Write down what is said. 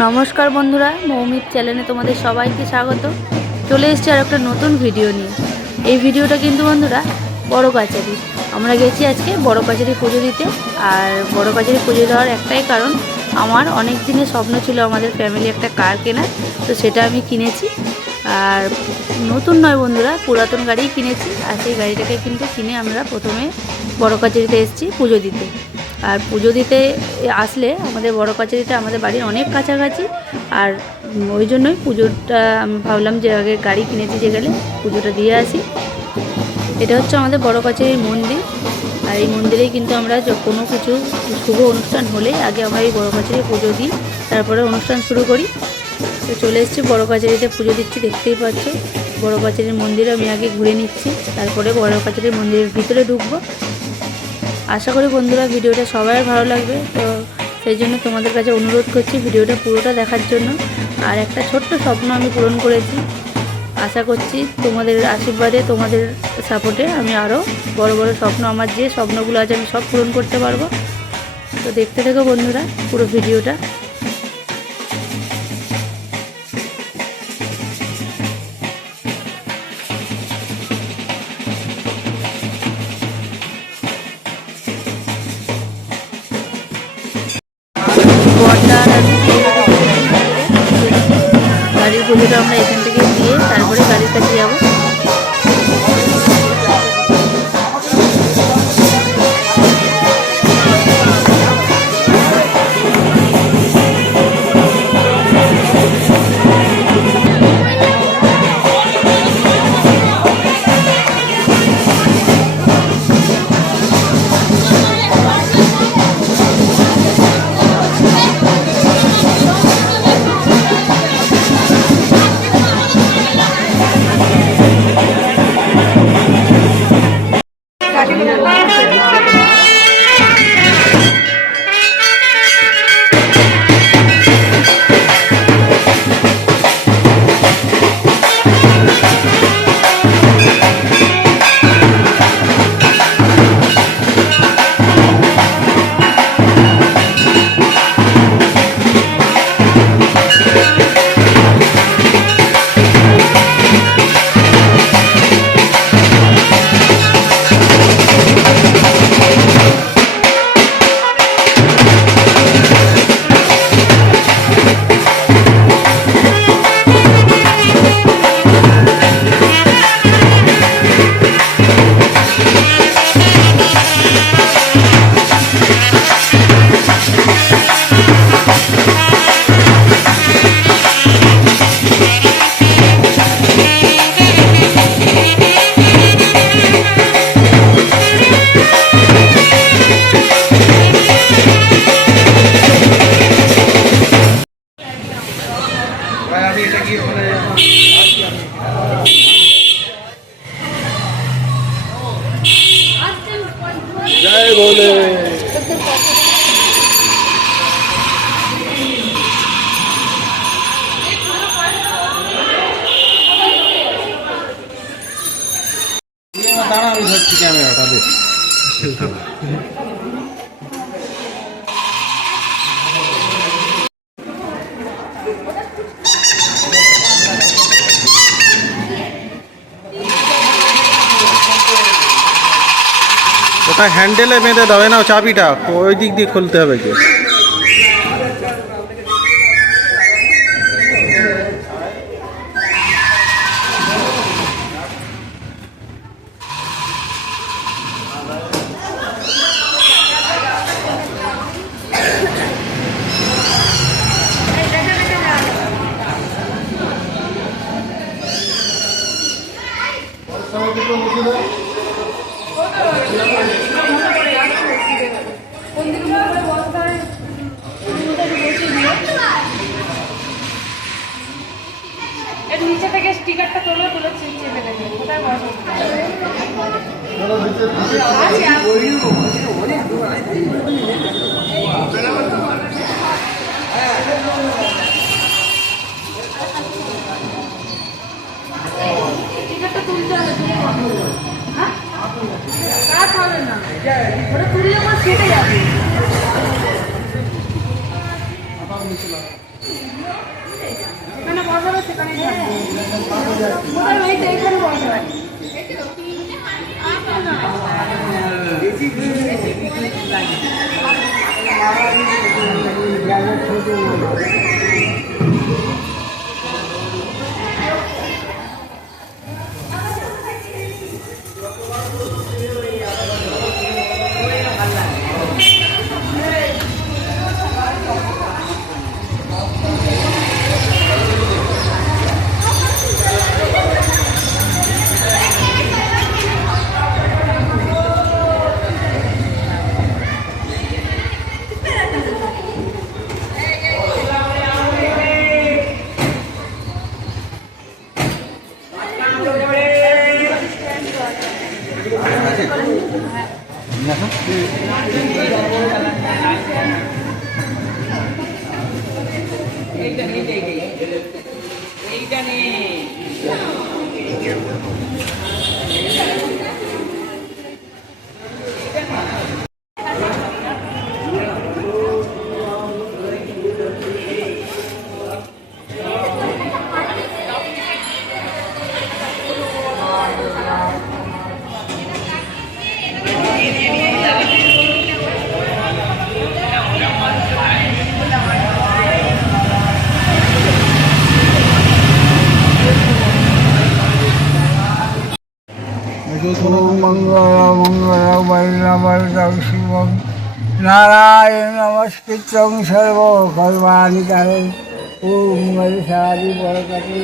নমস্কার বন্ধুরা, মৌমিত চ্যানেলে তোমাদের সবাইকে স্বাগত। চলে এসেছি আর একটা নতুন ভিডিও নিয়ে। এই ভিডিওটা কিন্তু বন্ধুরা বড় কাছারি, আমরা গেছি আজকে বড় কাছারি পুজো দিতে। আর বড় কাছারি পুজো দেওয়ার একটাই কারণ, আমার অনেক দিনের স্বপ্ন ছিল আমাদের ফ্যামিলি একটা কার কেনার, তো সেটা আমি কিনেছি। আর নতুন নয় বন্ধুরা, পুরাতন গাড়িই কিনেছি। আর সেই গাড়িটাকে কিন্তু কিনে আমরা প্রথমে বড় কাছারিতে এসেছি পুজো দিতে। আর পুজো দিতে আসলে আমাদের বড় কাছারিটা আমাদের বাড়ির অনেক কাছাকাছি। আর ওই জন্যই পুজোটা আমি ভাবলাম যে আগে গাড়ি কিনেছি, যে গেলে পুজোটা দিয়ে আসি। এটা হচ্ছে আমাদের বড় কাছারির মন্দির। আর এই মন্দিরেই কিন্তু আমরা কোনো কিছু শুভ অনুষ্ঠান হলে আগে আমরা এই বড় কাছারি পুজো দিই, তারপরে অনুষ্ঠান শুরু করি। তো চলে এসেছি বড় কাছারিতে পুজো দিচ্ছি, দেখতেই পাচ্ছ। বড় কাছারির মন্দিরে আমি আগে ঘুরে নিচ্ছি, তারপরে বড় কাছারির মন্দিরের ভিতরে ঢুকবো। আশা করি বন্ধুরা ভিডিওটা সবাই ভালো লাগবে। তো সেই জন্য তোমাদের কাছে অনুরোধ করছি ভিডিওটা পুরোটা দেখার জন্য। আর একটা ছোট্ট স্বপ্ন আমি পূরণ করেছি, আশা করছি তোমাদের আশীর্বাদে, তোমাদের সাপোর্টে আমি আরও বড় বড় স্বপ্ন, আমার যে স্বপ্নগুলো আছে আমি সব পূরণ করতে পারবো। তো দেখতে থেকো বন্ধুরা পুরো ভিডিওটা। গাড়ির পুজোটা আমরা এখান থেকে দিয়ে তারপরে গাড়ির কাছে যাবো। जय बोले। दाना भी धरती कैमरा दे ওটা হ্যান্ডেলে বেঁধে দাও না, চাবিটা ওই দিক দিয়ে খুলতে হবে কি। নিচে থেকে স্টিকারটা তোলো, তুলে চেপে দেবে। কোথায় স্টিকারটা তুলতে হবে, হ্যাঁ কাজ হবে না, ওটা তুলে আমার কেটে যাবে। না না বসাবে সেখানে কোথায় এইটা এখানে বসাবে मंगलम शिवम नारायण नमस्कृत्यं सर्वकर्माणि कारयं ओम मंगल सारी बरकते